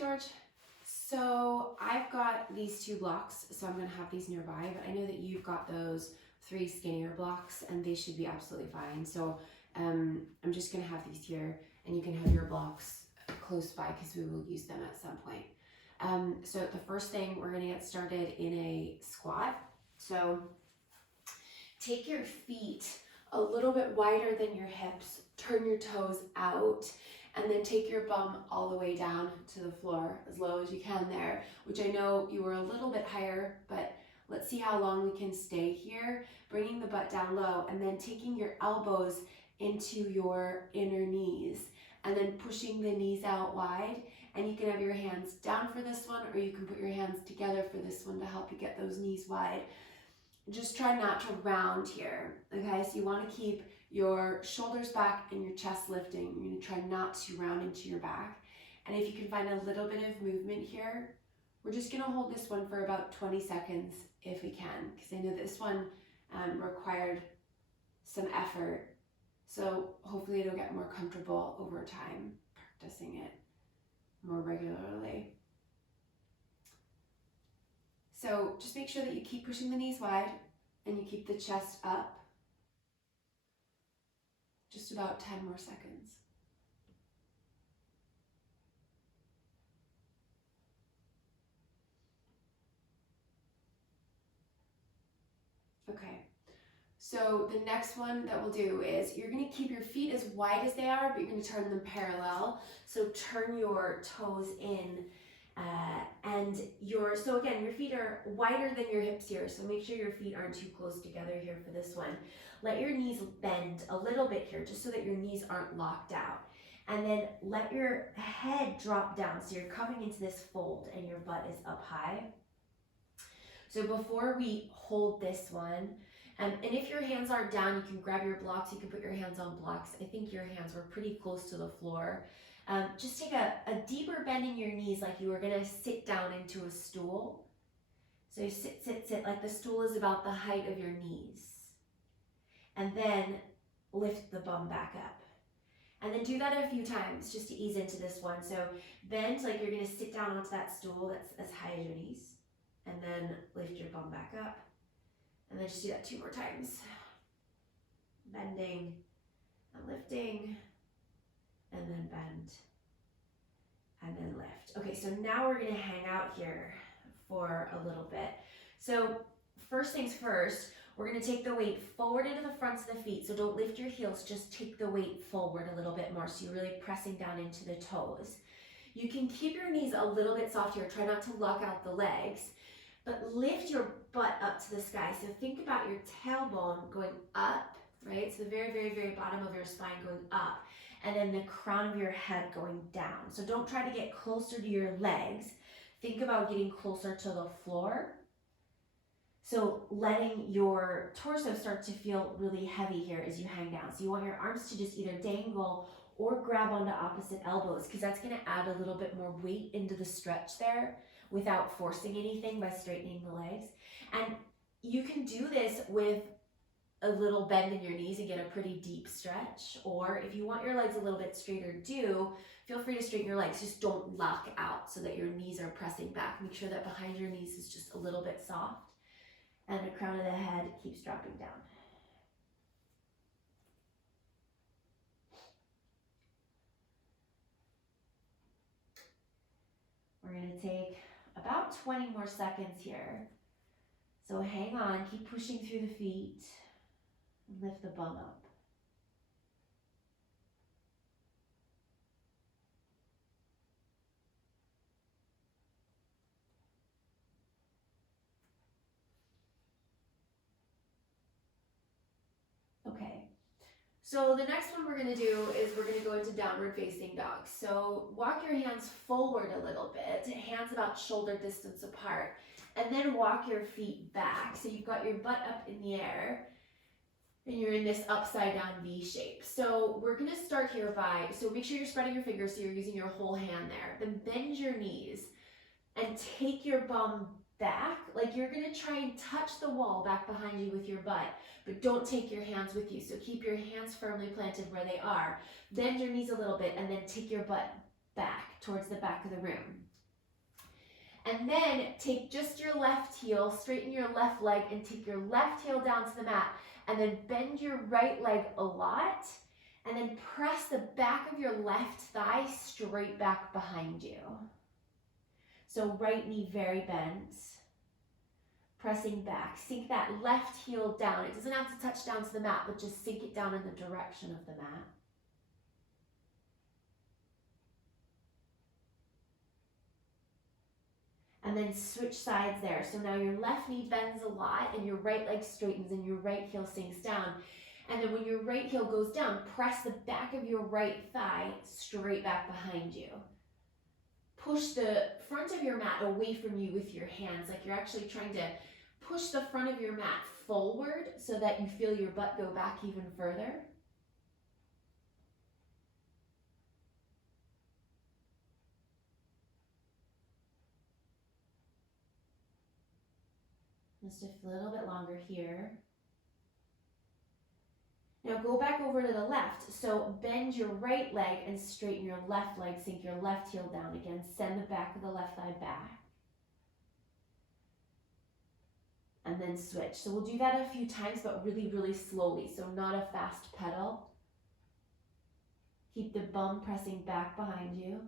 George. So I've got these 2 blocks, so I'm gonna have these nearby, but I know that you've got those 3 skinnier blocks and they should be absolutely fine. So I'm just gonna have these here and you can have your blocks close by because we will use them at some point. So the first thing, we're gonna get started in a squat. So take your feet a little bit wider than your hips, turn your toes out, and then take your bum all the way down to the floor, as low as you can there, which I know you were a little bit higher, but let's see how long we can stay here. Bringing the butt down low and then taking your elbows into your inner knees and then pushing the knees out wide. And you can have your hands down for this one, or you can put your hands together for this one to help you get those knees wide. Just try not to round here, okay? So you want to keep your shoulders back and your chest lifting. You're going to try not to round into your back. And if you can find a little bit of movement here, we're just going to hold this one for about 20 seconds if we can, because I know this one required some effort. So hopefully it'll get more comfortable over time, practicing it more regularly. So just make sure that you keep pushing the knees wide and you keep the chest up. Just about 10 more seconds. Okay, so the next one that we'll do is you're gonna keep your feet as wide as they are, but you're gonna turn them parallel. So turn your toes in so again, your feet are wider than your hips here, so make sure your feet aren't too close together here for this one. Let your knees bend a little bit here, just so that your knees aren't locked out. And then let your head drop down, so you're coming into this fold and your butt is up high. So before we hold this one, and if your hands aren't down, you can grab your blocks, you can put your hands on blocks. I think your hands were pretty close to the floor. Just take a deeper bend in your knees, like you were gonna sit down into a stool. So you sit, like the stool is about the height of your knees. And then lift the bum back up. And then do that a few times just to ease into this one. So bend like you're gonna sit down onto that stool that's as high as your knees. And then lift your bum back up. And then just do that 2 more times. Bending and lifting. And then bend, and then lift. Okay, so now we're gonna hang out here for a little bit. So first things first, we're gonna take the weight forward into the fronts of the feet. So don't lift your heels, just take the weight forward a little bit more. So you're really pressing down into the toes. You can keep your knees a little bit soft here. Try not to lock out the legs, but lift your butt up to the sky. So think about your tailbone going up, right? So the very, very, very bottom of your spine going up. And then the crown of your head going down. So don't try to get closer to your legs. Think about getting closer to the floor. So letting your torso start to feel really heavy here as you hang down. So you want your arms to just either dangle or grab onto opposite elbows, because that's gonna add a little bit more weight into the stretch there without forcing anything by straightening the legs. And you can do this with a little bend in your knees and get a pretty deep stretch. Or if you want your legs a little bit straighter, feel free to straighten your legs. Just don't lock out so that your knees are pressing back. Make sure that behind your knees is just a little bit soft. And the crown of the head keeps dropping down. We're gonna take about 20 more seconds here. So hang on, keep pushing through the feet. Lift the bum up. Okay, so the next one we're gonna do is we're gonna go into downward facing dog. So walk your hands forward a little bit, hands about shoulder distance apart, and then walk your feet back. So you've got your butt up in the air, and you're in this upside down V shape. So we're gonna start here so make sure you're spreading your fingers so you're using your whole hand there. Then bend your knees and take your bum back, like you're gonna try and touch the wall back behind you with your butt, but don't take your hands with you. So keep your hands firmly planted where they are. Bend your knees a little bit and then take your butt back, towards the back of the room. And then take just your left heel, straighten your left leg, and take your left heel down to the mat. And then bend your right leg a lot. And then press the back of your left thigh straight back behind you. So right knee very bent. Pressing back. Sink that left heel down. It doesn't have to touch down to the mat, but just sink it down in the direction of the mat. And then switch sides there. So now your left knee bends a lot and your right leg straightens and your right heel sinks down. And then when your right heel goes down, press the back of your right thigh straight back behind you. Push the front of your mat away from you with your hands, like you're actually trying to push the front of your mat forward so that you feel your butt go back even further. Just a little bit longer here. Now go back over to the left. So bend your right leg and straighten your left leg. Sink your left heel down again. Send the back of the left thigh back. And then switch. So we'll do that a few times, but really, really slowly. So not a fast pedal. Keep the bum pressing back behind you.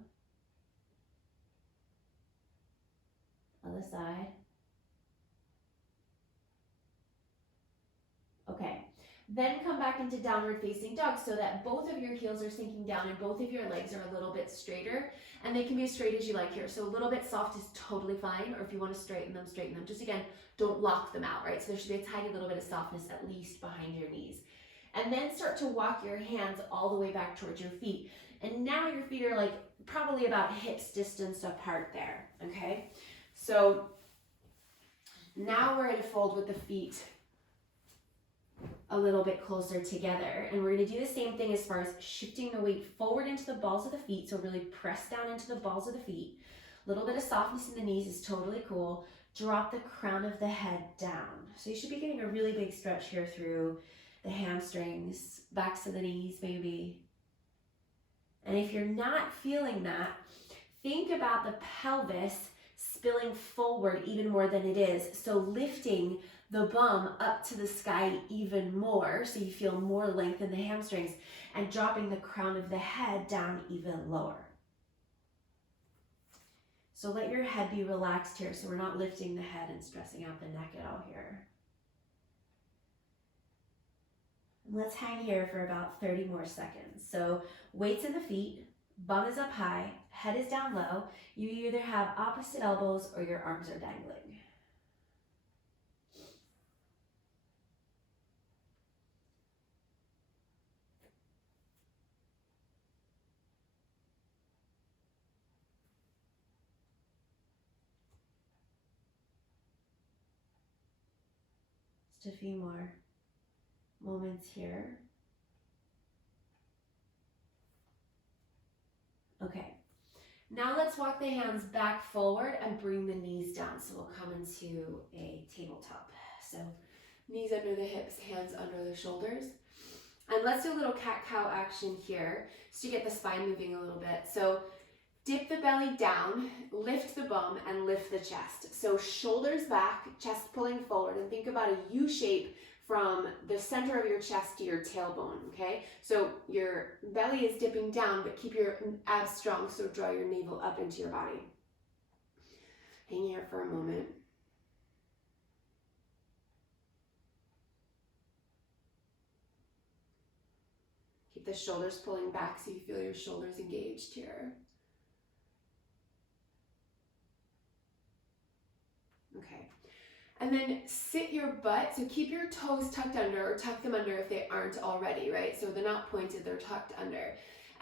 Other side. Okay. Then come back into downward facing dog so that both of your heels are sinking down and both of your legs are a little bit straighter, and they can be as straight as you like here. So a little bit soft is totally fine, or if you want to straighten them, straighten them. Just again, don't lock them out, right? So there should be a tiny little bit of softness at least behind your knees. And then start to walk your hands all the way back towards your feet. And now your feet are like probably about hips distance apart there, okay? So now we're gonna fold with the feet a little bit closer together, and we're going to do the same thing as far as shifting the weight forward into the balls of the feet. So really press down into the balls of the feet. A little bit of softness in the knees is totally cool. Drop the crown of the head down. So you should be getting a really big stretch here through the hamstrings, backs of the knees maybe. And if you're not feeling that, think about the pelvis spilling forward even more than it is. So lifting the bum up to the sky even more, so you feel more length in the hamstrings, and dropping the crown of the head down even lower. So let your head be relaxed here, so we're not lifting the head and stressing out the neck at all here. And let's hang here for about 30 more seconds. So weights in the feet, bum is up high, head is down low. You either have opposite elbows or your arms are dangling. Just a few more moments here. Okay, now let's walk the hands back forward and bring the knees down. So we'll come into a tabletop. So knees under the hips, hands under the shoulders. And let's do a little cat-cow action here just to get the spine moving a little bit. So dip the belly down, lift the bum, and lift the chest. So shoulders back, chest pulling forward, and think about a U shape from the center of your chest to your tailbone, okay? So your belly is dipping down, but keep your abs strong, so draw your navel up into your body. Hang here for a moment. Keep the shoulders pulling back so you feel your shoulders engaged here. Okay, and then sit your butt, so keep your toes tucked under, or tuck them under if they aren't already, right? So they're not pointed, they're tucked under.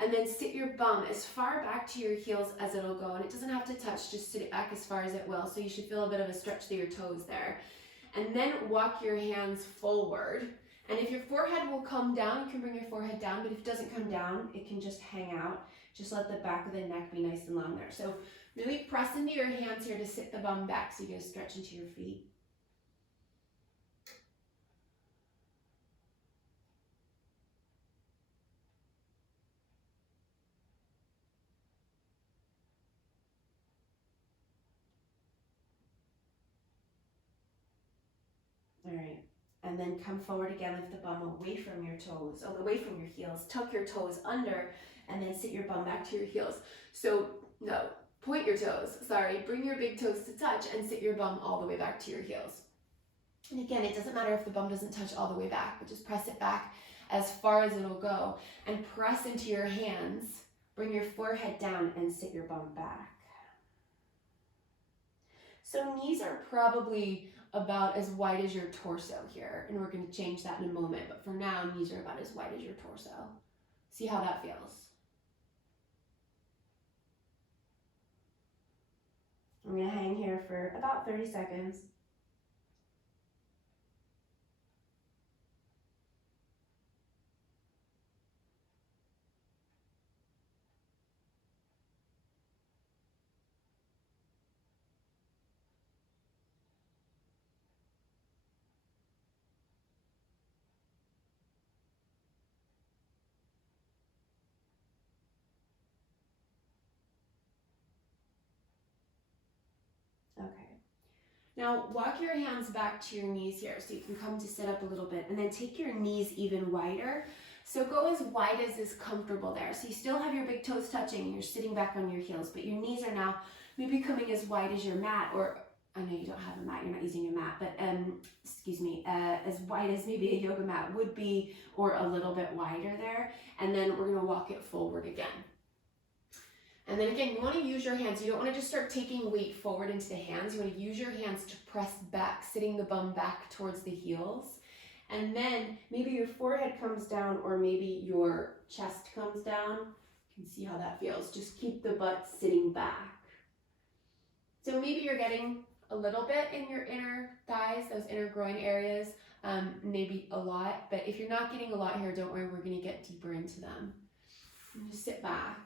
And then sit your bum as far back to your heels as it'll go, and it doesn't have to touch, just sit it back as far as it will, so you should feel a bit of a stretch through your toes there. And then walk your hands forward, and if your forehead will come down, you can bring your forehead down, but if it doesn't come down, it can just hang out. Just let the back of the neck be nice and long there. So really press into your hands here to sit the bum back so you get a stretch into your feet. and then come forward again, lift the bum away from your toes, away from your heels, tuck your toes under, and then sit your bum back to your heels. So, no, point your toes, sorry, bring your big toes to touch and sit your bum all the way back to your heels. And again, it doesn't matter if the bum doesn't touch all the way back, but just press it back as far as it'll go, and press into your hands, bring your forehead down and sit your bum back. So knees are probably about as wide as your torso here, and we're going to change that in a moment, but for now, knees are about as wide as your torso. See how that feels. I'm going to hang here for about 30 seconds. Okay. Now walk your hands back to your knees here so you can come to sit up a little bit, and then take your knees even wider. So go as wide as is comfortable there. So you still have your big toes touching and you're sitting back on your heels, but your knees are now maybe coming as wide as your mat, or I know you don't have a mat, you're not using a mat, but as wide as maybe a yoga mat would be, or a little bit wider there. And then we're gonna walk it forward again. And then again, you want to use your hands. You don't want to just start taking weight forward into the hands. You want to use your hands to press back, sitting the bum back towards the heels. And then maybe your forehead comes down, or maybe your chest comes down. You can see how that feels. Just keep the butt sitting back. So maybe you're getting a little bit in your inner thighs, those inner groin areas, maybe a lot. But if you're not getting a lot here, don't worry, we're going to get deeper into them. And just sit back.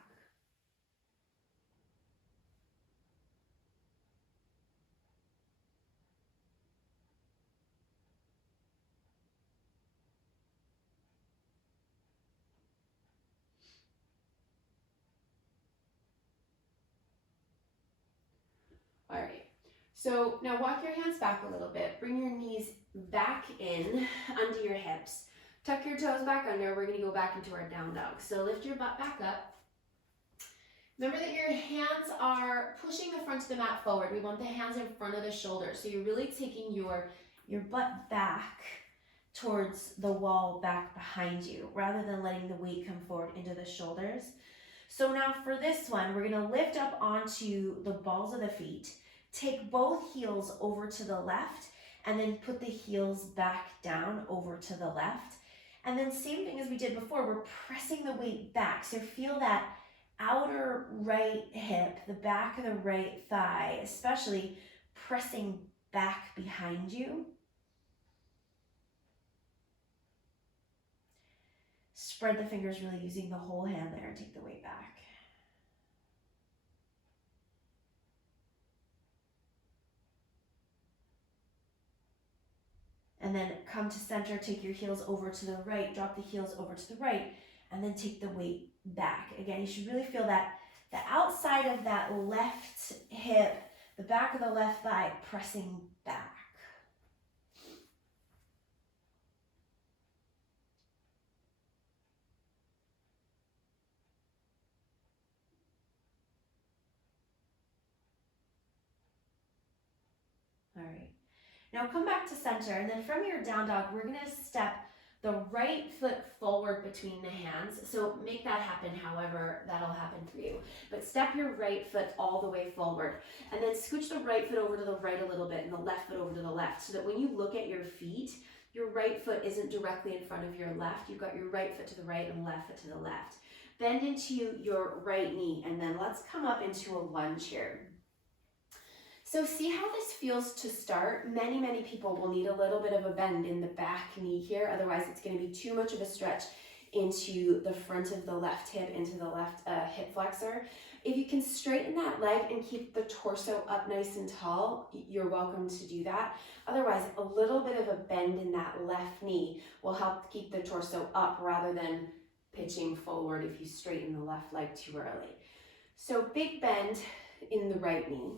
All right, so now walk your hands back a little bit. Bring your knees back in under your hips. Tuck your toes back under. We're going to go back into our down dog. So lift your butt back up. Remember that your hands are pushing the front of the mat forward. We want the hands in front of the shoulders. So you're really taking your butt back towards the wall back behind you, rather than letting the weight come forward into the shoulders. So now for this one, we're going to lift up onto the balls of the feet, take both heels over to the left, and then put the heels back down over to the left. And then same thing as we did before, we're pressing the weight back. So feel that outer right hip, the back of the right thigh, especially pressing back behind you. Spread the fingers, really using the whole hand there, and take the weight back. And then come to center, take your heels over to the right, drop the heels over to the right, and then take the weight back. Again, you should really feel that the outside of that left hip, the back of the left thigh pressing back. All right, now come back to center, and then from your down dog, we're gonna step the right foot forward between the hands. So make that happen however that'll happen for you. But step your right foot all the way forward, and then scooch the right foot over to the right a little bit and the left foot over to the left, so that when you look at your feet, your right foot isn't directly in front of your left. You've got your right foot to the right and left foot to the left. Bend into your right knee, and then let's come up into a lunge here. So see how this feels to start? Many people will need a little bit of a bend in the back knee here. Otherwise, it's going to be too much of a stretch into the front of the left hip, into the left hip flexor. If you can straighten that leg and keep the torso up nice and tall, you're welcome to do that. Otherwise, a little bit of a bend in that left knee will help keep the torso up rather than pitching forward if you straighten the left leg too early. So big bend in the right knee,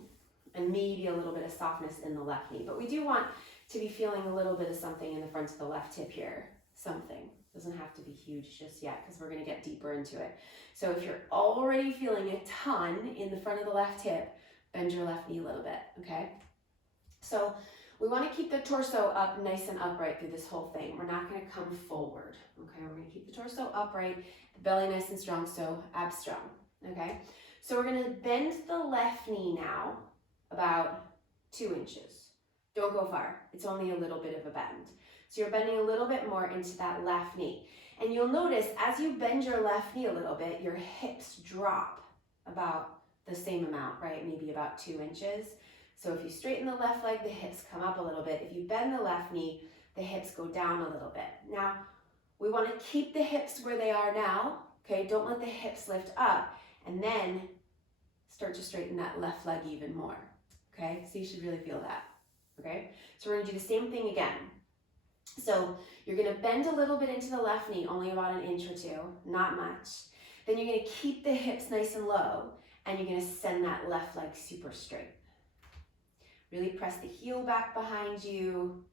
and maybe a little bit of softness in the left knee. But we do want to be feeling a little bit of something in the front of the left hip here. Something. Doesn't have to be huge just yet because we're going to get deeper into it. So if you're already feeling a ton in the front of the left hip, bend your left knee a little bit, okay? So we want to keep the torso up nice and upright through this whole thing. We're not going to come forward, okay? We're going to keep the torso upright, the belly nice and strong, so abs strong, okay? So we're going to bend the left knee now about 2 inches. Don't go far. It's only a little bit of a bend. So you're bending a little bit more into that left knee. And you'll notice as you bend your left knee a little bit, your hips drop about the same amount, right? Maybe about 2 inches. So if you straighten the left leg, the hips come up a little bit. If you bend the left knee, the hips go down a little bit. Now, we want to keep the hips where they are now, okay? Don't let the hips lift up, and then start to straighten that left leg even more, okay? So you should really feel that, okay? So we're going to do the same thing again. So you're going to bend a little bit into the left knee, only about 1 inch or 2, not much. Then you're going to keep the hips nice and low, and you're going to send that left leg super straight. Really press the heel back behind you,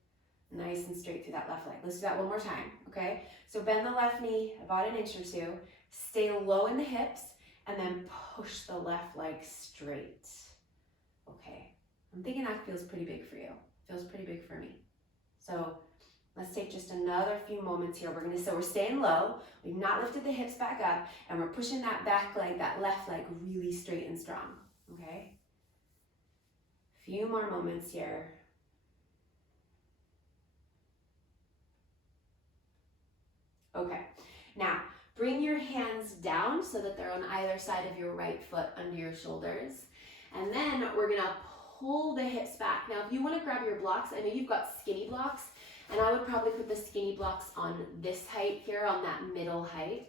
nice and straight through that left leg. Let's do that one more time, okay? So bend the left knee about 1 inch or 2, stay low in the hips, and then push the left leg straight. Okay, I'm thinking that feels pretty big for you. Feels pretty big for me. So let's take just another few moments here. We're staying low. We've not lifted the hips back up, and we're pushing that back leg, that left leg, really straight and strong, okay? Few more moments here. Okay, now bring your hands down so that they're on either side of your right foot under your shoulders. And then we're gonna pull the hips back. Now, if you wanna grab your blocks, I know you've got skinny blocks, and I would probably put the skinny blocks on this height here, on that middle height.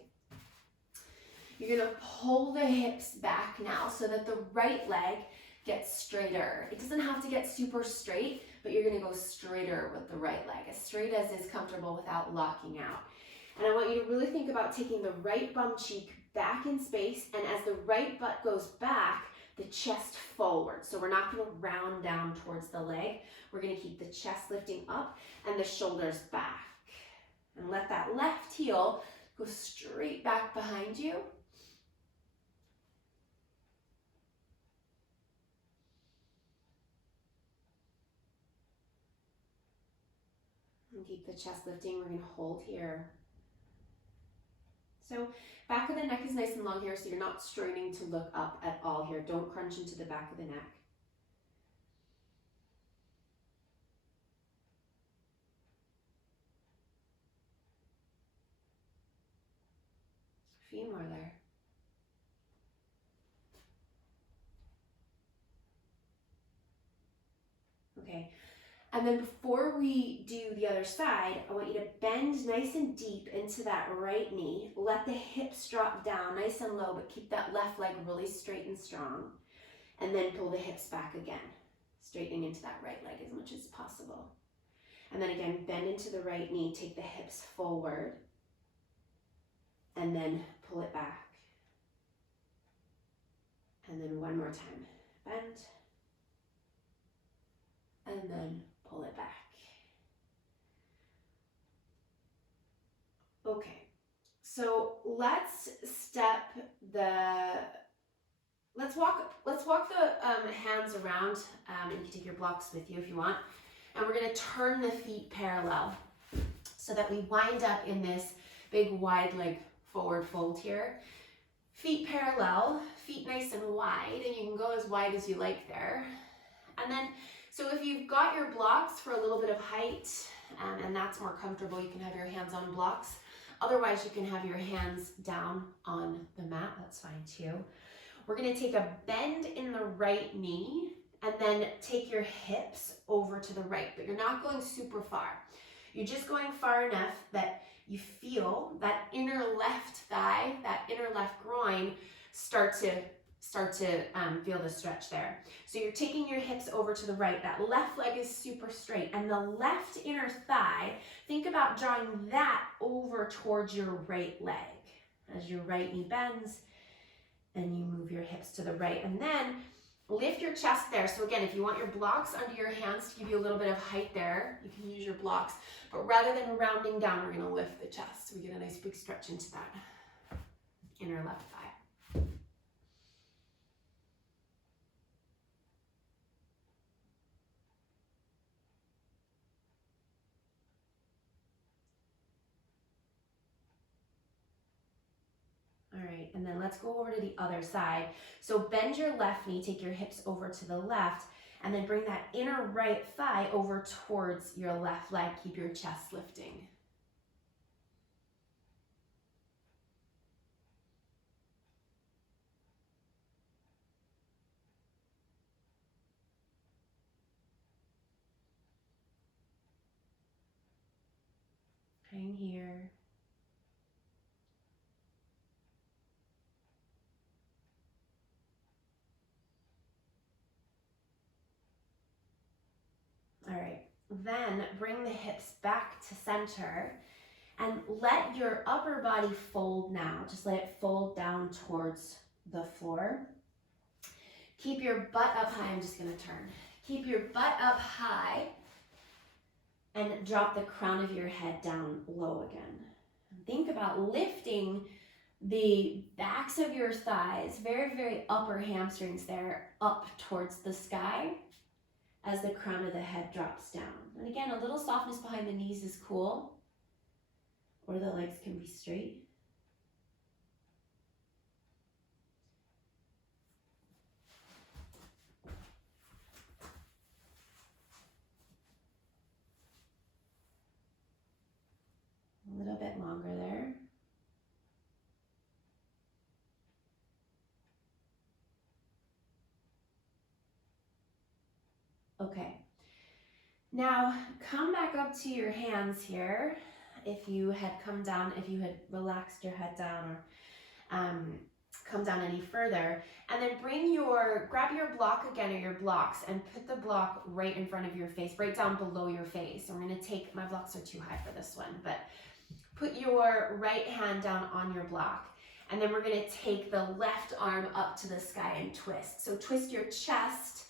You're gonna pull the hips back now so that the right leg gets straighter. It doesn't have to get super straight, but you're gonna go straighter with the right leg, as straight as is comfortable without locking out. And I want you to really think about taking the right bum cheek back in space, and as the right butt goes back, the chest forward. So we're not gonna round down towards the leg. We're gonna keep the chest lifting up and the shoulders back. And let that left heel go straight back behind you. And keep the chest lifting. We're gonna hold here. So back of the neck is nice and long here, so you're not straining to look up at all here. Don't crunch into the back of the neck. A few more there. Okay. And then before we do the other side, I want you to bend nice and deep into that right knee. Let the hips drop down nice and low, but keep that left leg really straight and strong. And then pull the hips back again, straightening into that right leg as much as possible. And then again, bend into the right knee, take the hips forward, and then pull it back. And then one more time, bend, and then pull it back. Okay, so let's walk the hands around, and you can take your blocks with you if you want. And we're gonna turn the feet parallel so that we wind up in this big wide leg forward fold here. Feet parallel, feet nice and wide, and you can go as wide as you like there. And then, so if you've got your blocks for a little bit of height, and that's more comfortable, you can have your hands on blocks. Otherwise, you can have your hands down on the mat, that's fine too. We're gonna take a bend in the right knee, and then take your hips over to the right, but you're not going super far. You're just going far enough that you feel that inner left thigh, that inner left groin start to feel the stretch there. So you're taking your hips over to the right. That left leg is super straight, and the left inner thigh, think about drawing that over towards your right leg as your right knee bends and you move your hips to the right. And then lift your chest there. So again, if you want your blocks under your hands to give you a little bit of height there, you can use your blocks. But rather than rounding down, we're gonna lift the chest. So we get a nice big stretch into that inner left thigh. All right, and then let's go over to the other side. So bend your left knee, take your hips over to the left, and then bring that inner right thigh over towards your left leg. Keep your chest lifting. Hang here. All right, then bring the hips back to center and let your upper body fold now. Just let it fold down towards the floor. Keep your butt up high. I'm just gonna turn. Keep your butt up high and drop the crown of your head down low again. Think about lifting the backs of your thighs, very, very upper hamstrings there, up towards the sky as the crown of the head drops down. And again, a little softness behind the knees is cool, or the legs can be straight. A little bit longer there. Okay, now come back up to your hands here. If you had come down, if you had relaxed your head down or come down any further, and then grab your block again or your blocks and put the block right in front of your face, right down below your face. I'm gonna take, my blocks are too high for this one, but put your right hand down on your block. And then we're gonna take the left arm up to the sky and twist. So twist your chest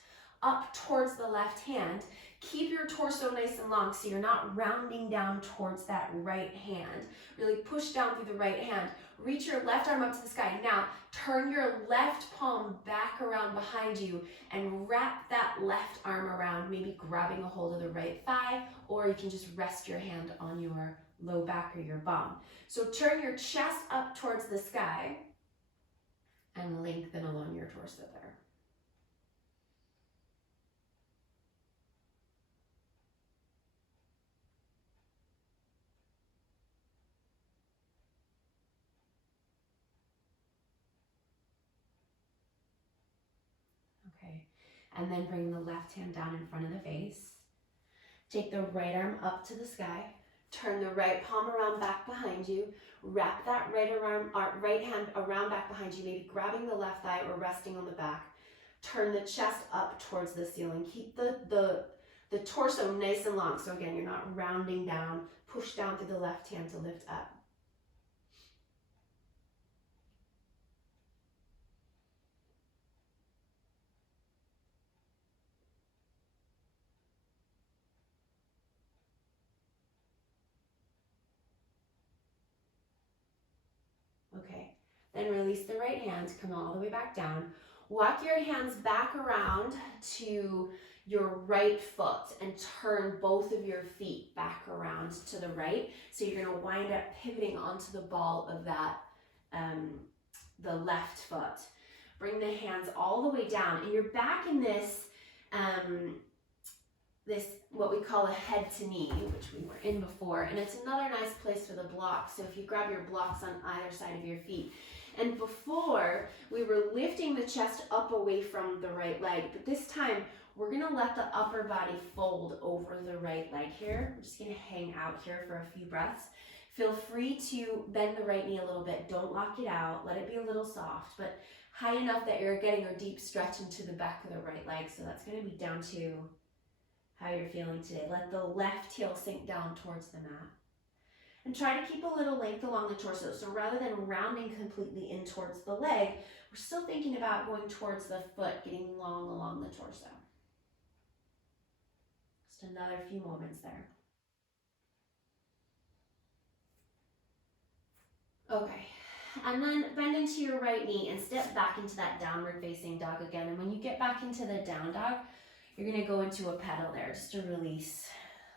up towards the left hand. Keep your torso nice and long so you're not rounding down towards that right hand. Really push down through the right hand. Reach your left arm up to the sky. Now turn your left palm back around behind you and wrap that left arm around, maybe grabbing a hold of the right thigh, or you can just rest your hand on your low back or your bum. So turn your chest up towards the sky and lengthen along your torso there. Okay, and then bring the left hand down in front of the face. Take the right arm up to the sky. Turn the right palm around back behind you. Wrap that right hand around back behind you, maybe grabbing the left thigh or resting on the back. Turn the chest up towards the ceiling. Keep the torso nice and long. So again, you're not rounding down. Push down through the left hand to lift up. Okay, then release the right hand, come all the way back down. Walk your hands back around to your right foot and turn both of your feet back around to the right. So you're gonna wind up pivoting onto the ball of that, the left foot. Bring the hands all the way down and you're back in this, what we call a head to knee, which we were in before, and it's another nice place for the blocks. So if you grab your blocks on either side of your feet, and before we were lifting the chest up away from the right leg, but this time we're gonna let the upper body fold over the right leg here. We're just gonna hang out here for a few breaths. Feel free to bend the right knee a little bit. Don't lock it out. Let it be a little soft, but high enough that you're getting a deep stretch into the back of the right leg. So that's gonna be down to how you're feeling today. Let the left heel sink down towards the mat. And try to keep a little length along the torso. So rather than rounding completely in towards the leg, we're still thinking about going towards the foot, getting long along the torso. Just another few moments there. Okay, and then bend into your right knee and step back into that downward facing dog again. And when you get back into the down dog, you're gonna go into a pedal there just to release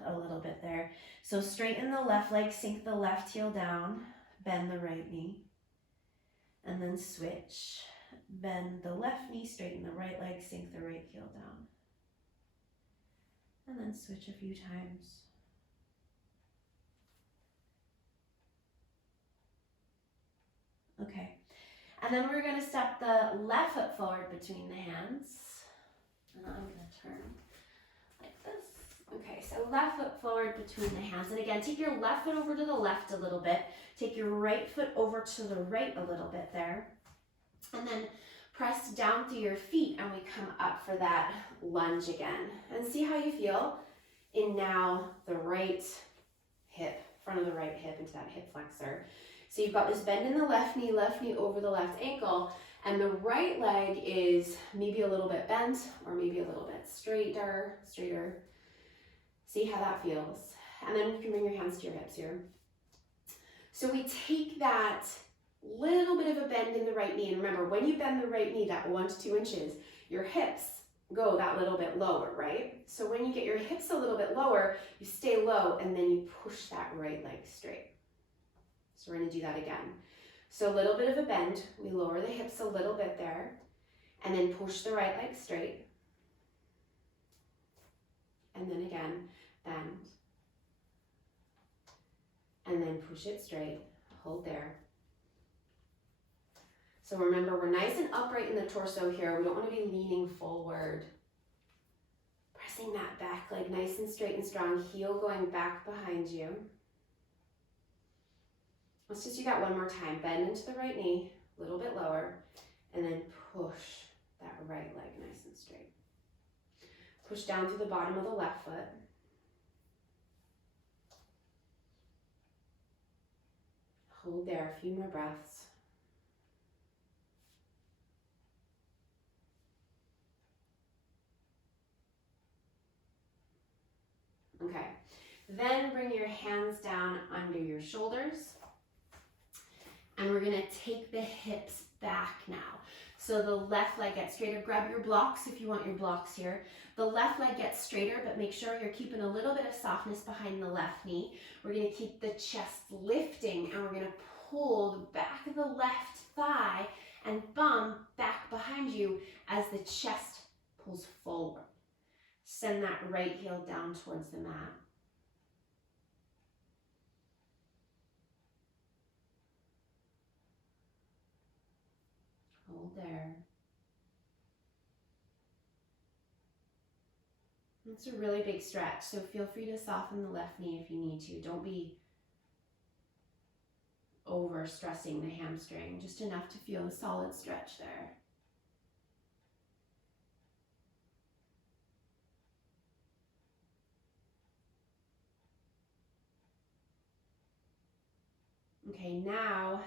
a little bit there. So straighten the left leg, sink the left heel down, bend the right knee, and then switch. Bend the left knee, straighten the right leg, sink the right heel down. And then switch a few times. Okay, and then we're gonna step the left foot forward between the hands. And I'm gonna turn like this. Okay, so left foot forward between the hands. And again, take your left foot over to the left a little bit. Take your right foot over to the right a little bit there. And then press down through your feet and we come up for that lunge again. And see how you feel in now the right hip, front of the right hip into that hip flexor. So you've got this bend in the left knee over the left ankle, and the right leg is maybe a little bit bent or maybe a little bit straighter. See how that feels. And then you can bring your hands to your hips here. So we take that little bit of a bend in the right knee, and remember, when you bend the right knee that 1 to 2 inches, your hips go that little bit lower, right? So when you get your hips a little bit lower, you stay low and then you push that right leg straight. So we're gonna do that again. So a little bit of a bend, we lower the hips a little bit there, and then push the right leg straight. And then again, bend. And then push it straight, hold there. So remember, we're nice and upright in the torso here. We don't wanna be leaning forward. Pressing that back leg nice and straight and strong, heel going back behind you. Let's just do that one more time. Bend into the right knee, a little bit lower, and then push that right leg nice and straight. Push down through the bottom of the left foot. Hold there a few more breaths. Okay, then bring your hands down under your shoulders. And we're gonna take the hips back now. So the left leg gets straighter. Grab your blocks if you want your blocks here. The left leg gets straighter, but make sure you're keeping a little bit of softness behind the left knee. We're gonna keep the chest lifting, and we're gonna pull the back of the left thigh and bum back behind you as the chest pulls forward. Send that right heel down towards the mat. Hold there. It's a really big stretch, so feel free to soften the left knee if you need to. Don't be over stressing the hamstring, just enough to feel a solid stretch there. Okay, now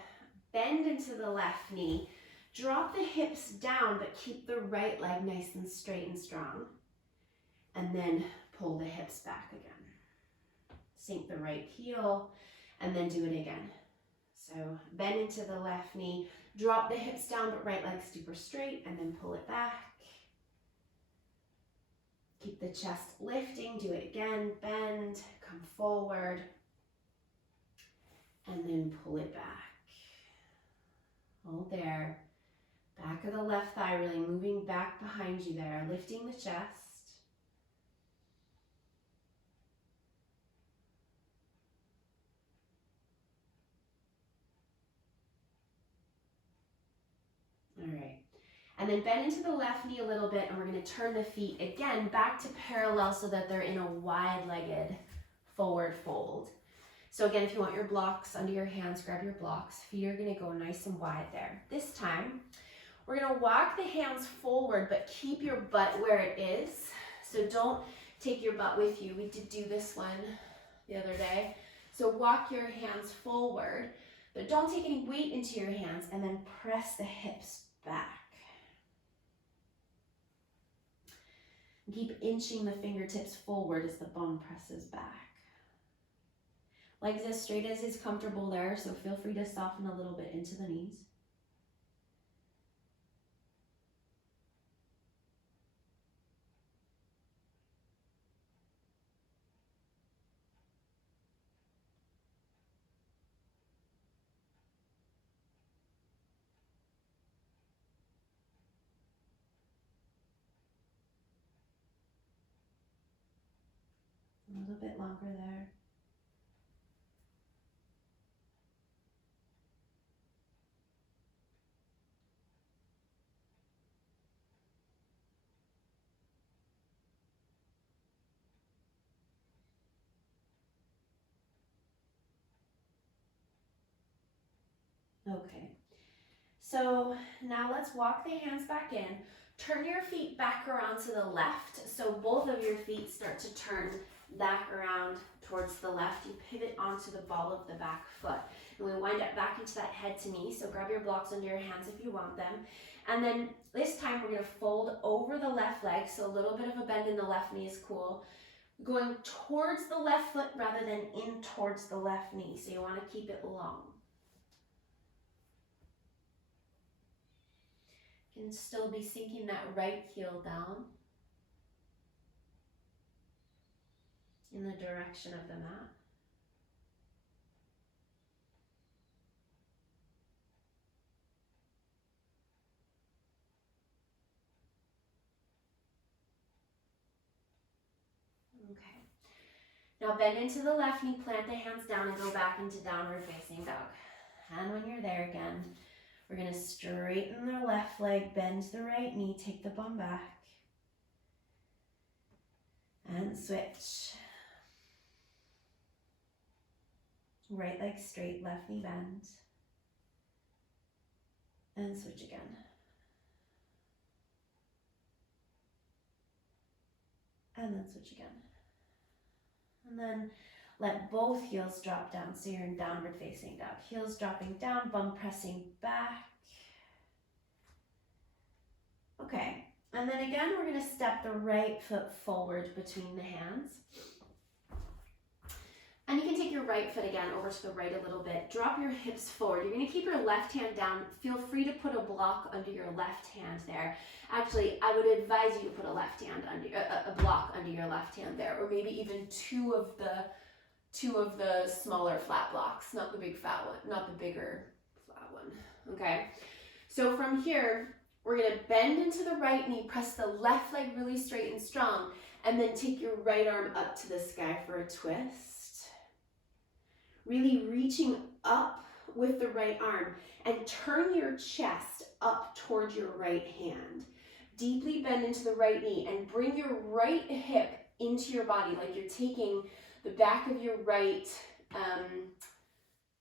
bend into the left knee. Drop the hips down, but keep the right leg nice and straight and strong. And then pull the hips back again. Sink the right heel, and then do it again. So bend into the left knee, drop the hips down, but right leg super straight, and then pull it back. Keep the chest lifting, do it again, bend, come forward, and then pull it back. Hold there. Back of the left thigh really moving back behind you there, lifting the chest. All right. And then bend into the left knee a little bit, and we're going to turn the feet again back to parallel so that they're in a wide-legged forward fold. So again, if you want your blocks under your hands, grab your blocks. Feet are going to go nice and wide there. This time, we're going to walk the hands forward, but keep your butt where it is. So don't take your butt with you. We did do this one the other day. So walk your hands forward, but don't take any weight into your hands, and then press the hips back. Keep inching the fingertips forward as the bum presses back. Legs as straight as is comfortable there, so feel free to soften a little bit into the knees. A little bit longer there. Okay, so now let's walk the hands back in. Turn your feet back around to the left, so both of your feet start to turn back around towards the left. You pivot onto the ball of the back foot, and we wind up back into that head to knee, so grab your blocks under your hands if you want them. And then this time we're going to fold over the left leg, so a little bit of a bend in the left knee is cool. Going towards the left foot rather than in towards the left knee, so you want to keep it long. You can still be sinking that right heel down in the direction of the mat. Okay. Now bend into the left knee, plant the hands down, and go back into downward facing dog. And when you're there again, we're going to straighten the left leg, bend the right knee, take the bum back, and switch. Right leg straight, left knee bend, and switch again. And then switch again. And then let both heels drop down, so you're in downward facing dog. Heels dropping down, bum pressing back. Okay, and then again, we're gonna step the right foot forward between the hands. And you can take your right foot again over to the right a little bit. Drop your hips forward. You're gonna keep your left hand down. Feel free to put a block under your left hand there. Actually, I would advise you to put a left hand under a block under your left hand there, or maybe even two of the smaller flat blocks, not the big fat one, not the bigger flat one. Okay. So from here, we're gonna bend into the right knee, press the left leg really straight and strong, and then take your right arm up to the sky for a twist. Really reaching up with the right arm and turn your chest up towards your right hand. Deeply bend into the right knee and bring your right hip into your body, like you're taking the back of your right,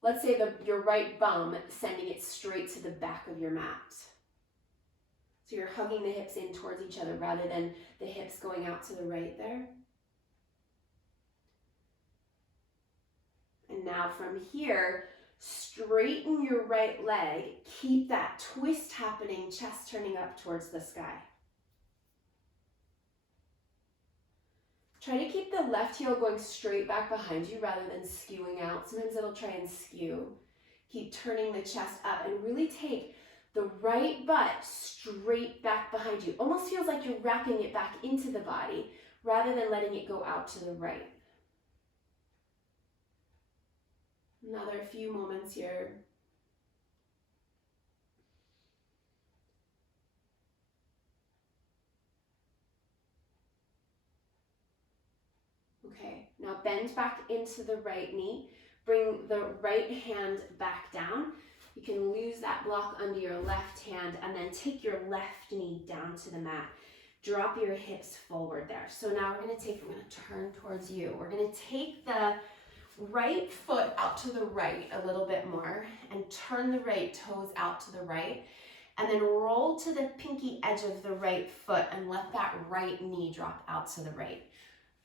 let's say your right bum, sending it straight to the back of your mat. So you're hugging the hips in towards each other rather than the hips going out to the right there. And now from here, straighten your right leg. Keep that twist happening, chest turning up towards the sky. Try to keep the left heel going straight back behind you rather than skewing out. Sometimes it'll try and skew. Keep turning the chest up and really take the right butt straight back behind you. Almost feels like you're wrapping it back into the body rather than letting it go out to the right. Another few moments here. Okay, now bend back into the right knee. Bring the right hand back down. You can lose that block under your left hand and then take your left knee down to the mat. Drop your hips forward there. So now I'm gonna turn towards you. We're gonna take the right foot out to the right a little bit more and turn the right toes out to the right, and then roll to the pinky edge of the right foot and let that right knee drop out to the right.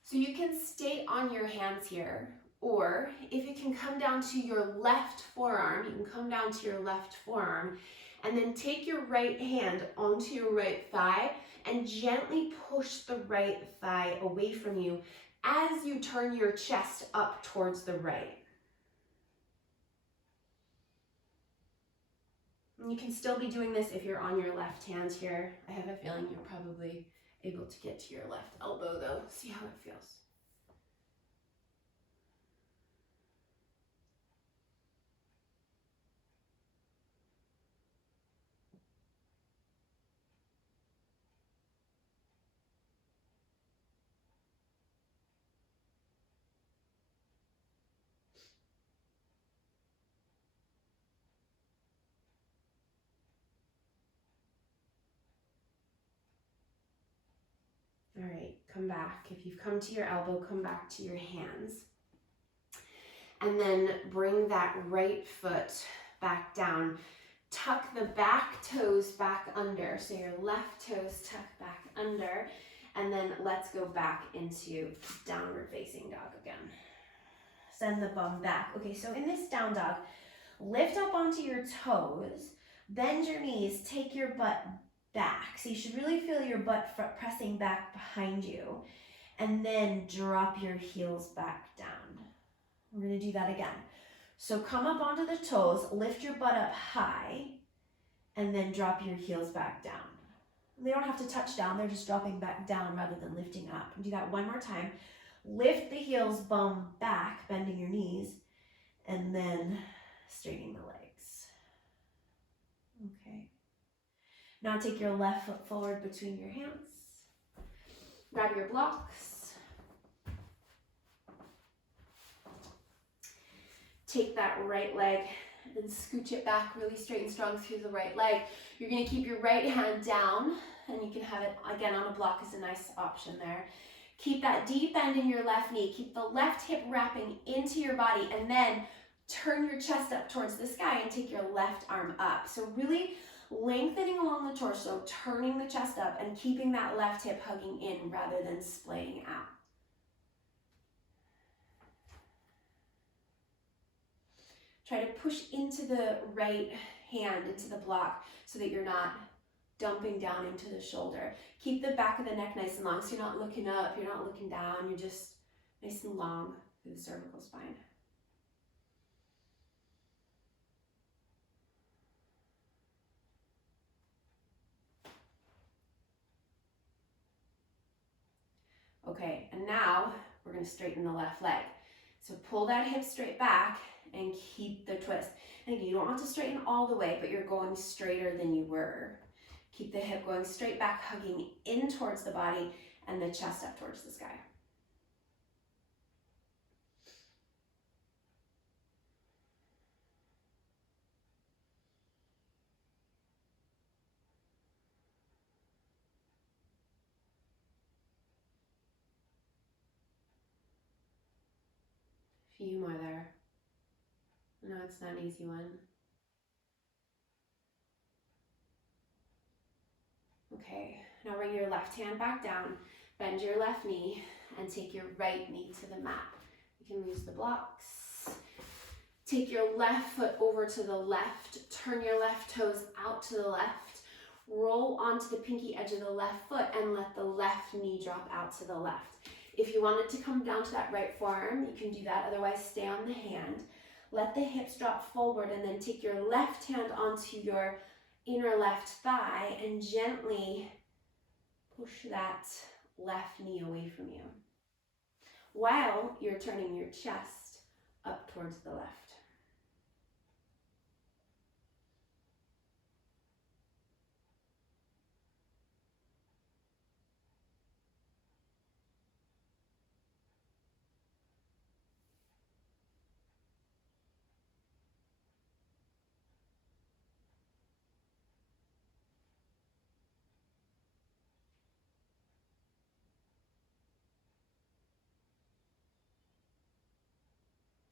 So you can stay on your hands here Or if you can come down to your left forearm, you can come down to your left forearm and then take your right hand onto your right thigh and gently push the right thigh away from you as you turn your chest up towards the right. And you can still be doing this if you're on your left hand here. I have a feeling you're probably able to get to your left elbow though. See how it feels. All right, come back. If you've come to your elbow, come back to your hands. And then bring that right foot back down. Tuck the back toes back under. So your left toes tuck back under. And then let's go back into downward facing dog again. Send the bum back. Okay, so in this down dog, lift up onto your toes, bend your knees, take your butt back. So you should really feel your butt pressing back behind you. And then drop your heels back down. We're going to do that again. So come up onto the toes, lift your butt up high, and then drop your heels back down. They don't have to touch down, they're just dropping back down rather than lifting up. Do that one more time. Lift the heels, bum back, bending your knees, and then straightening the legs. Okay. Now take your left foot forward between your hands. Grab your blocks. Take that right leg and scooch it back really straight and strong through the right leg. You're going to keep your right hand down, and you can have it again on a block is a nice option there. Keep that deep bend in your left knee. Keep the left hip wrapping into your body, and then turn your chest up towards the sky and take your left arm up. So really lengthening along the torso, turning the chest up, and keeping that left hip hugging in rather than splaying out. Try to push into the right hand, into the block, so that you're not dumping down into the shoulder. Keep the back of the neck nice and long, so you're not looking up, you're not looking down, you're just nice and long through the cervical spine. Okay, and now we're going to straighten the left leg. So pull that hip straight back and keep the twist. And again, you don't want to straighten all the way, but you're going straighter than you were. Keep the hip going straight back, hugging in towards the body and the chest up towards the sky. Few more there. No, it's not an easy one. Okay, now bring your left hand back down, bend your left knee, and take your right knee to the mat. You can use the blocks. Take your left foot over to the left, turn your left toes out to the left, roll onto the pinky edge of the left foot, and let the left knee drop out to the left. If you wanted to come down to that right forearm, you can do that, otherwise stay on the hand. Let the hips drop forward, and then take your left hand onto your inner left thigh and gently push that left knee away from you while you're turning your chest up towards the left.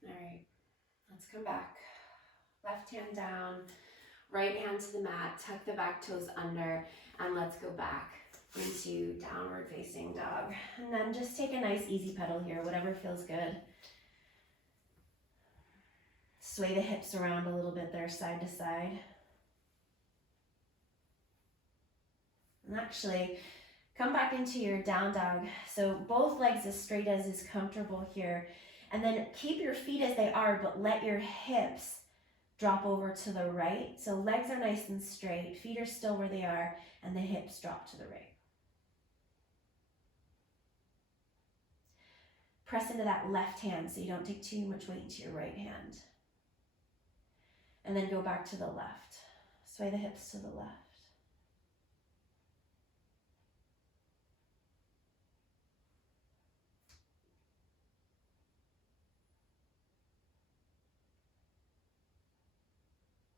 All right, let's come back. Left hand down, right hand to the mat, tuck the back toes under, and let's go back into downward facing dog. And then just take a nice easy pedal here, whatever feels good. Sway the hips around a little bit there, side to side. And actually, come back into your down dog. So both legs as straight as is comfortable here. And then keep your feet as they are, but let your hips drop over to the right. So legs are nice and straight, feet are still where they are, and the hips drop to the right. Press into that left hand so you don't take too much weight into your right hand. And then go back to the left. Sway the hips to the left.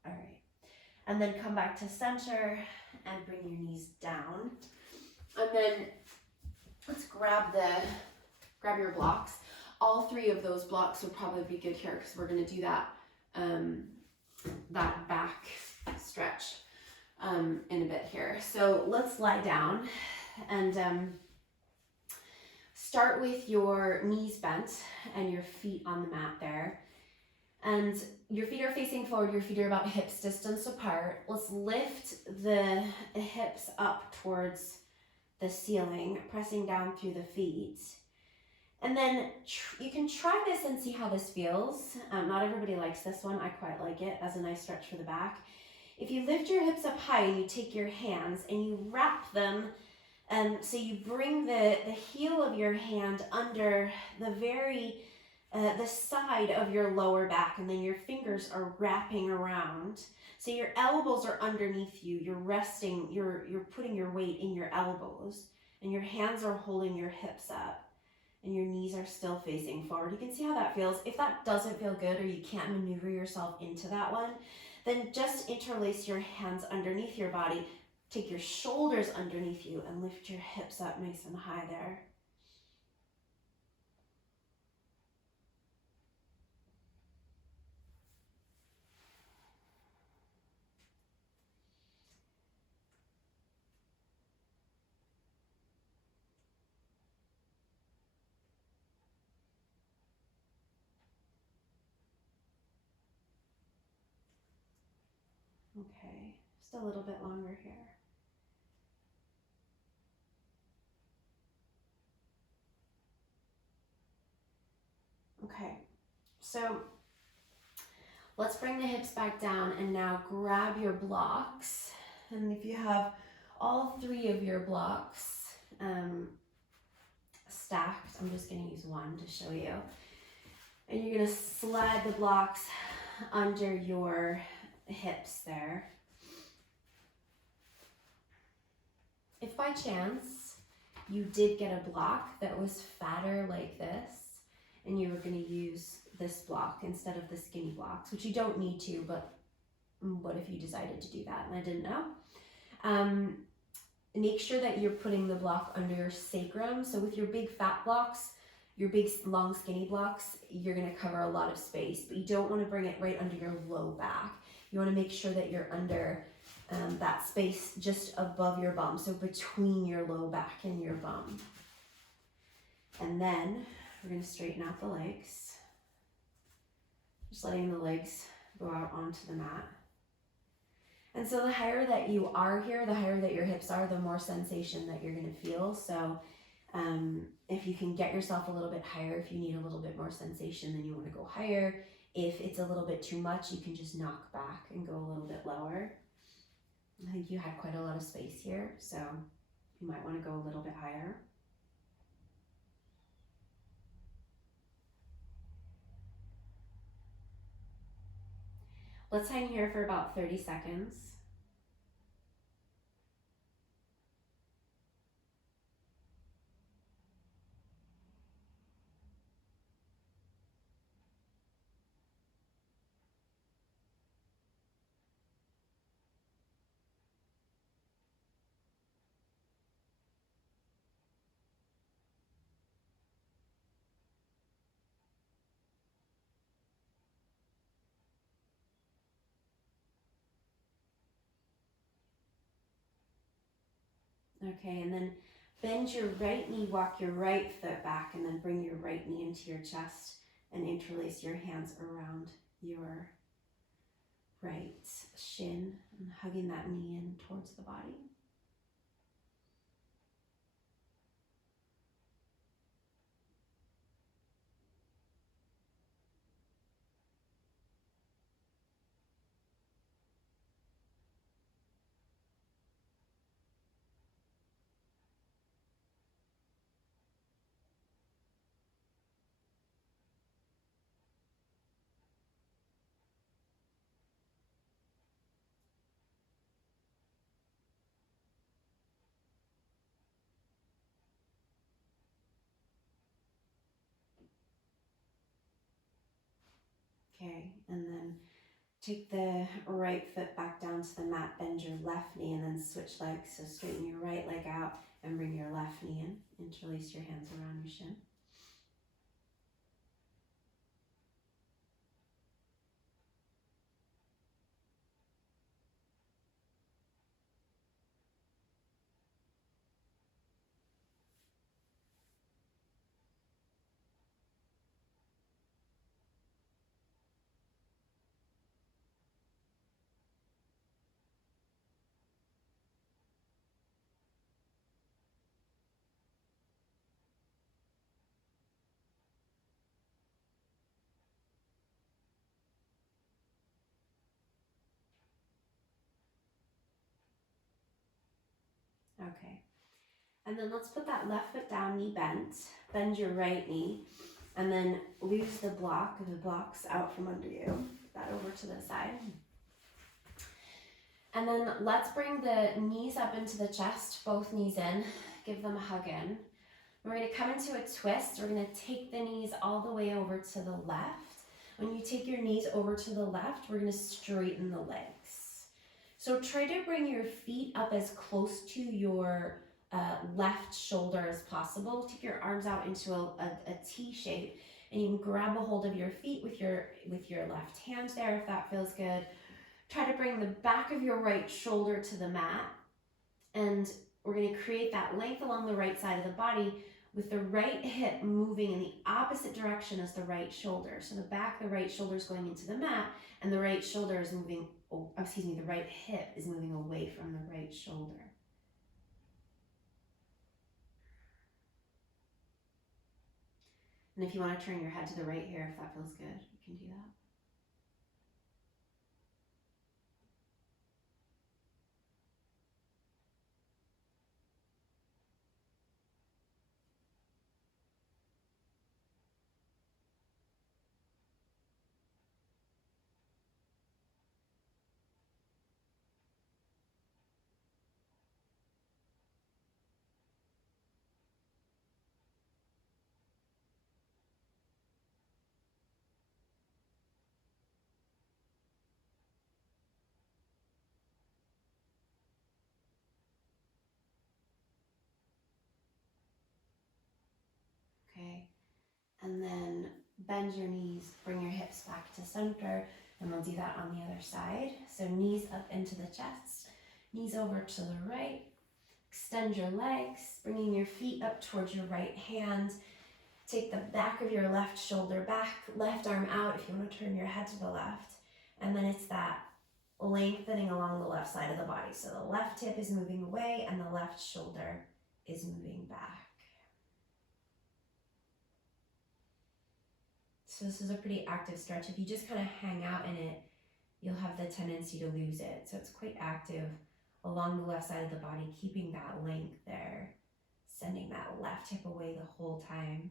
All right. And then come back to center and bring your knees down. And then let's grab your blocks. All three of those blocks would probably be good here because we're going to do that that back stretch in a bit here. So let's lie down and start with your knees bent and your feet on the mat there. And your feet are facing forward, your feet are about hips distance apart. Let's lift the hips up towards the ceiling, pressing down through the feet. And then you can try this and see how this feels. Not everybody likes this one. I quite like it as a nice stretch for the back. If you lift your hips up high and you take your hands and you wrap them, so you bring the heel of your hand under the side of your lower back, and then your fingers are wrapping around. So your elbows are underneath you. You're resting, you're putting your weight in your elbows, and your hands are holding your hips up, and your knees are still facing forward. You can see how that feels. If that doesn't feel good or you can't maneuver yourself into that one, then just interlace your hands underneath your body. Take your shoulders underneath you and lift your hips up nice and high there. Okay, just a little bit longer here. Okay, so let's bring the hips back down and now grab your blocks. And if you have all three of your blocks stacked, I'm just going to use one to show you. And you're going to slide the blocks under your hips there. If by chance you did get a block that was fatter like this, and you were going to use this block instead of the skinny blocks, which you don't need to, but what if you decided to do that and I didn't know? Make sure that you're putting the block under your sacrum. So with your big fat blocks, your big long skinny blocks, you're going to cover a lot of space, but you don't want to bring it right under your low back. You want to make sure that you're under that space just above your bum, so between your low back and your bum. And then we're going to straighten out the legs, just letting the legs go out onto the mat. And so the higher that you are here, the higher that your hips are, the more sensation that you're going to feel. So if you can get yourself a little bit higher, if you need a little bit more sensation, then you want to go higher. If it's a little bit too much, you can just knock back and go a little bit lower. I think you had quite a lot of space here, so you might want to go a little bit higher. Let's hang here for about 30 seconds. Okay, and then bend your right knee, walk your right foot back, and then bring your right knee into your chest and interlace your hands around your right shin and hugging that knee in towards the body. Okay, and then take the right foot back down to the mat, bend your left knee, and then switch legs. So straighten your right leg out and bring your left knee in. Interlace your hands around your shin. Okay. And then let's put that left foot down, knee bent. Bend your right knee. And then lose the blocks out from under you. Put that over to the side. And then let's bring the knees up into the chest, both knees in. Give them a hug in. We're going to come into a twist. We're going to take the knees all the way over to the left. When you take your knees over to the left, we're going to straighten the legs. So try to bring your feet up as close to your left shoulder as possible. Take your arms out into a T shape, and you can grab a hold of your feet with your left hand there if that feels good. Try to bring the back of your right shoulder to the mat, and we're going to create that length along the right side of the body with the right hip moving in the opposite direction as the right shoulder. So the back of the right shoulder is going into the mat, and the right shoulder is moving, the right hip is moving away from the right shoulder. And if you want to turn your head to the right here, if that feels good, you can do that. Okay, and then bend your knees, bring your hips back to center, and we'll do that on the other side. So knees up into the chest, knees over to the right. Extend your legs, bringing your feet up towards your right hand. Take the back of your left shoulder back, left arm out if you want to turn your head to the left. And then it's that lengthening along the left side of the body. So the left hip is moving away and the left shoulder is moving back. So this is a pretty active stretch. If you just kind of hang out in it, you'll have the tendency to lose it. So it's quite active along the left side of the body, keeping that length there, sending that left hip away the whole time.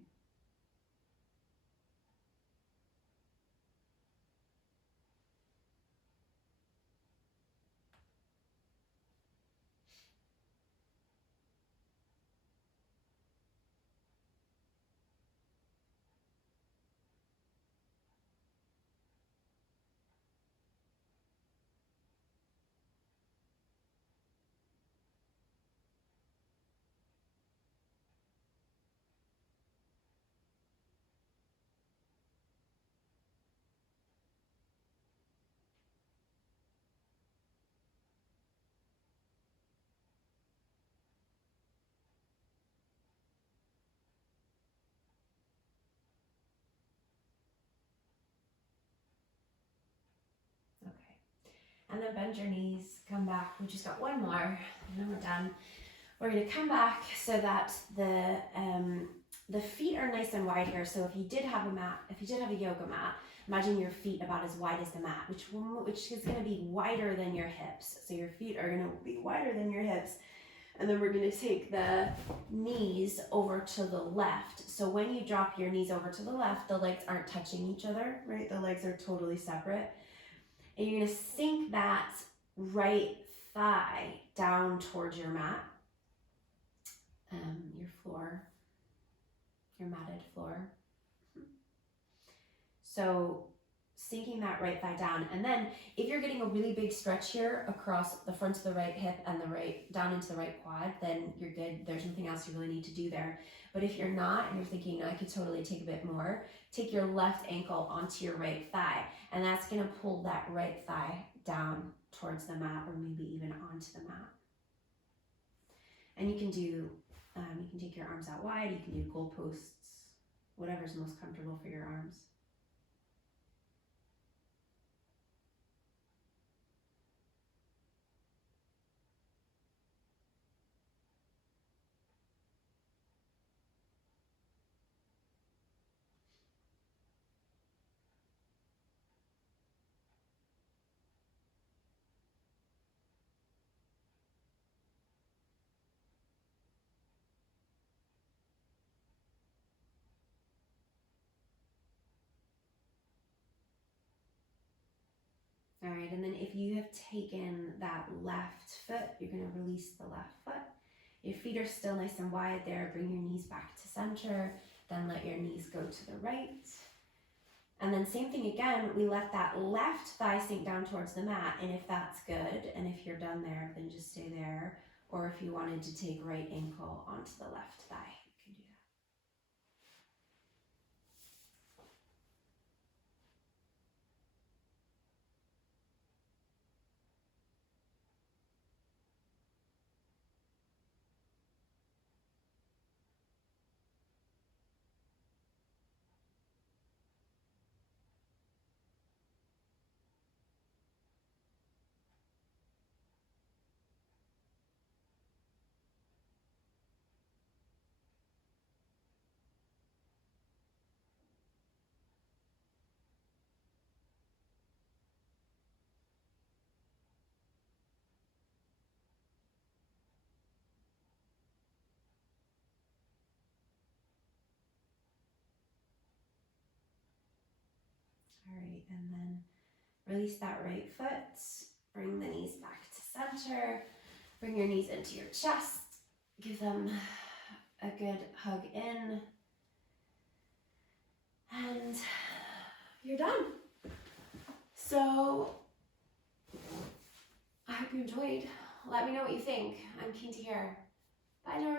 and then bend your knees, come back. We just got one more, and then we're done. We're gonna come back so that the feet are nice and wide here. So if you did have a mat, if you did have a yoga mat, imagine your feet about as wide as the mat, which is gonna be wider than your hips. So your feet are gonna be wider than your hips. And then we're gonna take the knees over to the left. So when you drop your knees over to the left, the legs aren't touching each other, right? The legs are totally separate. And you're gonna sink that right thigh down towards your mat, your floor, your matted floor. So sinking that right thigh down. And then if you're getting a really big stretch here across the front of the right hip and the right, down into the right quad, then you're good. There's nothing else you really need to do there. But if you're not, and you're thinking, I could totally take a bit more, take your left ankle onto your right thigh. And that's gonna pull that right thigh down towards the mat, or maybe even onto the mat. And you can do, you can take your arms out wide, you can do goalposts, whatever's most comfortable for your arms. All right, and then if you have taken that left foot, you're gonna release the left foot. Your feet are still nice and wide there. Bring your knees back to center, then let your knees go to the right. And then same thing again, we let that left thigh sink down towards the mat, and if that's good, and if you're done there, then just stay there. Or if you wanted to take right ankle onto the left thigh, you can do that. All right, and then release that right foot, bring the knees back to center, bring your knees into your chest, give them a good hug in, and you're done. So I hope you enjoyed. Let me know what you think. I'm keen to hear. Bye, George.